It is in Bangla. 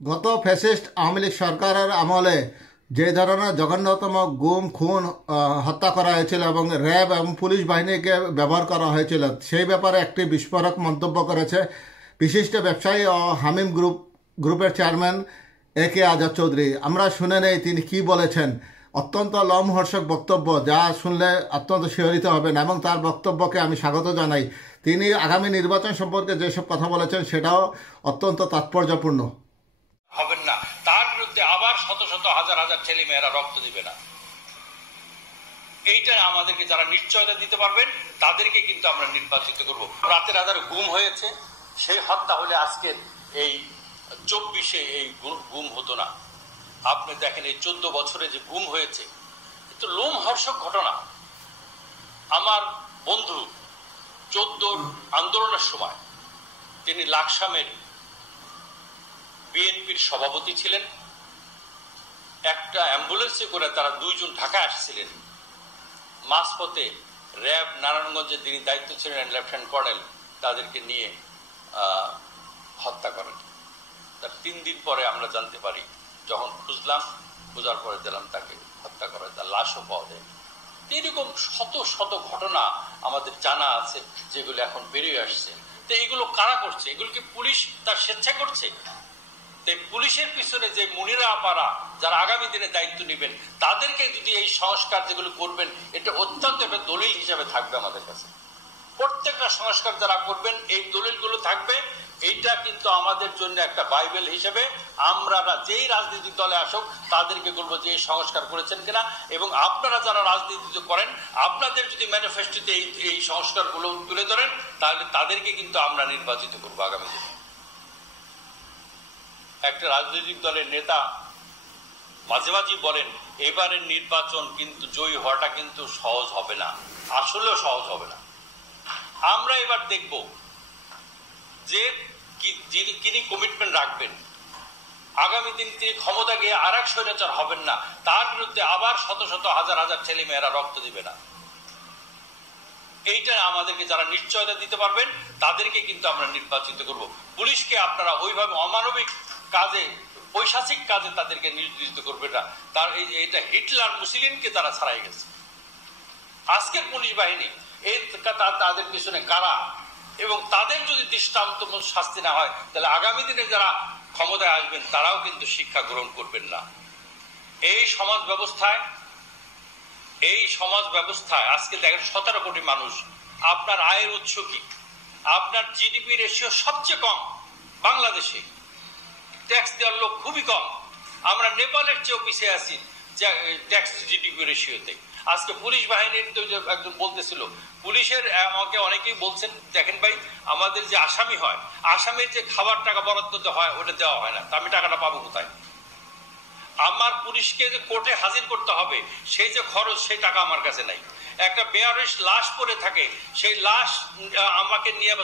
গত ফ্যাসিস্ট আওয়ামী লীগ সরকারের আমলে যে ধরনের জঘন্যতম গুম খুন হত্যা করা হয়েছিল এবং র্যাব এবং পুলিশ বাহিনীকে ব্যবহার করা হয়েছিল সেই ব্যাপারে একটি বিস্ফোরক মন্তব্য করেছে বিশিষ্ট ব্যবসায়ী ও হামিম গ্রুপের চেয়ারম্যান একে আজাদ চৌধুরী। আমরা শুনে নেই তিনি কি বলেছেন। অত্যন্ত লোমহর্ষক বক্তব্য, যা শুনলে অত্যন্ত শিহরিত হবেন এবং তার বক্তব্যকে আমি স্বাগত জানাই। তিনি আগামী নির্বাচন সম্পর্কে যেসব কথা বলেছেন সেটাও অত্যন্ত তাৎপর্যপূর্ণ। হবেন না, তার বিরুদ্ধে আবার শত শত হাজার হাজার ছেলে মেয়েরা রক্ত দিবে না। এইটা আমাদেরকে যারা নিশ্চয়তা দিতে পারবেন তাদেরকে কিন্তু আমরা নির্বাচিত করব। রাতের আধার গুম হয়েছে, সেই হত্যা হলে আজকের এই 24-এ এই গুম হতো না। আপনি দেখেন এই 14 বছরে যে গুম হয়েছে, তো লোমহর্ষক ঘটনা। আমার বন্ধু 14 আন্দোলনের সময় তিনি লাকসামের বিএনপির সভাপতি ছিলেন। একটা অ্যাম্বুলেন্সে করে তারা 2 জন ঢাকা আসছিলেন। মাঝপথে র্যাব নারায়ণগঞ্জে যিনি দায়িত্ব ছিলেন লেফটেন্যান্ট কর্নেল, তাদেরকে নিয়ে হত্যা করেন। তার 3 দিন পরে আমরা জানতে পারি, যখন খোঁজার পরে দিলাম তাকে হত্যা করা, তার লাশও পাওয়া যায়। এরকম শত শত ঘটনা আমাদের জানা আছে যেগুলো এখন বেরিয়ে আসছে। তো এগুলো কারা করছে? এগুলো কি পুলিশ তার স্বেচ্ছা করছে? পুলিশের পিছনে যে মুনিরা আপারা যারা আগামী দিনে দায়িত্ব নেবেন, তাদেরকে যদি এই সংস্কার যেগুলো করবেন, এটা অত্যন্ত একটা দলিল হিসাবে থাকবে আমাদের কাছে। প্রত্যেকটা সংস্কার যারা করবেন এই দলিলগুলো থাকবে। এইটা কিন্তু আমাদের জন্য একটা বাইবেল হিসেবে আমরা যেই রাজনৈতিক দলে আসুক তাদেরকে বলবো যে এই সংস্কার করেছেন কিনা, এবং আপনারা যারা রাজনীতি করেন আপনাদের যদি ম্যানিফেস্টোতে এই সংস্কারগুলো তুলে ধরেন, তাহলে তাদেরকে কিন্তু আমরা নির্বাচিত করবো আগামী দিনে। একটা রাজনৈতিক দলের নেতা মাঝে মাঝে বলেন এবারের নির্বাচন কিন্তু জয়ী হওয়াটা কিন্তু সহজ হবে না। আসলেও সহজ হবে না। আমরা এবার দেখব যে তিনি কমিটমেন্ট রাখবেন। আগামী দিন তিনি ক্ষমতা গিয়ে আর এক স্বৈরাচার হবেন না, তার বিরুদ্ধে আবার শত শত হাজার হাজার ছেলে মেয়েরা রক্ত দিবে না। এইটা আমাদেরকে যারা নিশ্চয়তা দিতে পারবেন তাদেরকে কিন্তু আমরা নির্বাচিত করব। পুলিশকে আপনারা ওইভাবে অমানবিক কাজে, পৈশাচিক কাজে তাদেরকে নিয়োজিত করবে না। তার এটা হিটলার মুসলিমকে তারা ছাড়াই গেছে। আজকের পুলিশ বাহিনী তাদের পিছনে কারা, এবং তাদের যদি দৃষ্টান্ত শাস্তি না হয়, তাহলে আগামী দিনে যারা ক্ষমতায় আসবেন তারাও কিন্তু শিক্ষা গ্রহণ করবেন না। এই সমাজ ব্যবস্থায় আজকে দেখেন 17 কোটি মানুষ। আপনার আয়ের উৎস কি? আপনার জিডিপি রেশিও সবচেয়ে কম বাংলাদেশে। ট্যাক্স দেওয়ার লোক খুবই কম। আমরা নেপালের চেয়েও পিছিয়ে আছি ট্যাক্স জিডিপি রেশিওতে। আজকে পুলিশ বাহিনীর একজন বলতেছিল, পুলিশের আমাকে অনেকেই বলছেন, দেখেন ভাই আমাদের যে আসামি হয়, আসামির যে খাবার টাকা বরাদ্দ হয় ওটা দেওয়া হয় না, তা আমি টাকাটা পাবো কোথায়? আমার পুলিশকে যে কোর্টে হাজির করতে হবে সেই যে খরচ, সেই টাকা আমার কাছে নাই। একটা বেয়ারিশ লাশ পড়ে থাকে, সেই লাশ আমাকে নিয়ে